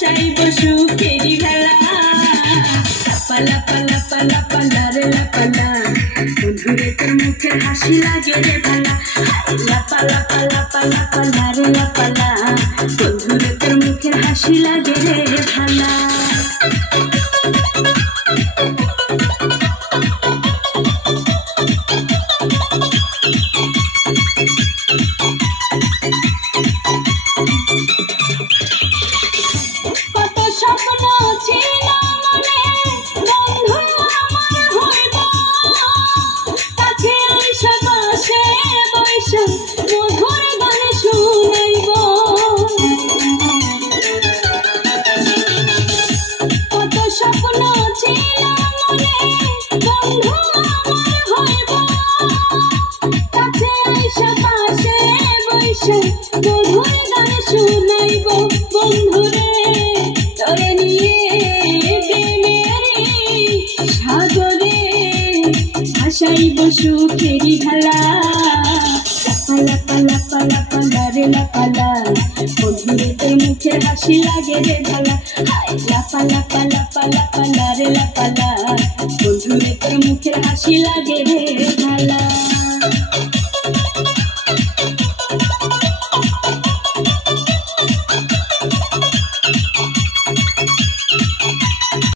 হাসাইব সুখেরি ভেলা লাপা লাপা লাপা লাপা রে লাপালা বন্ধুরে তোর মুখের হাসি লাগে রে ভালা লাপা লাপা লাপা লাপা রে লাপালা বন্ধুরে তোর মুখের হাসি লাগে রে ভালা হাসাইব সুখেরি ভেলা লাপা লাপা লাপা লাপা রে লাপালা বন্ধুরে তোর মুখের হাসি লাগে রে ভালা লাপা লাপা লাপা লাপা রে লাপালা বন্ধুরে তোর মুখের হাসি লাগে রে ভালা।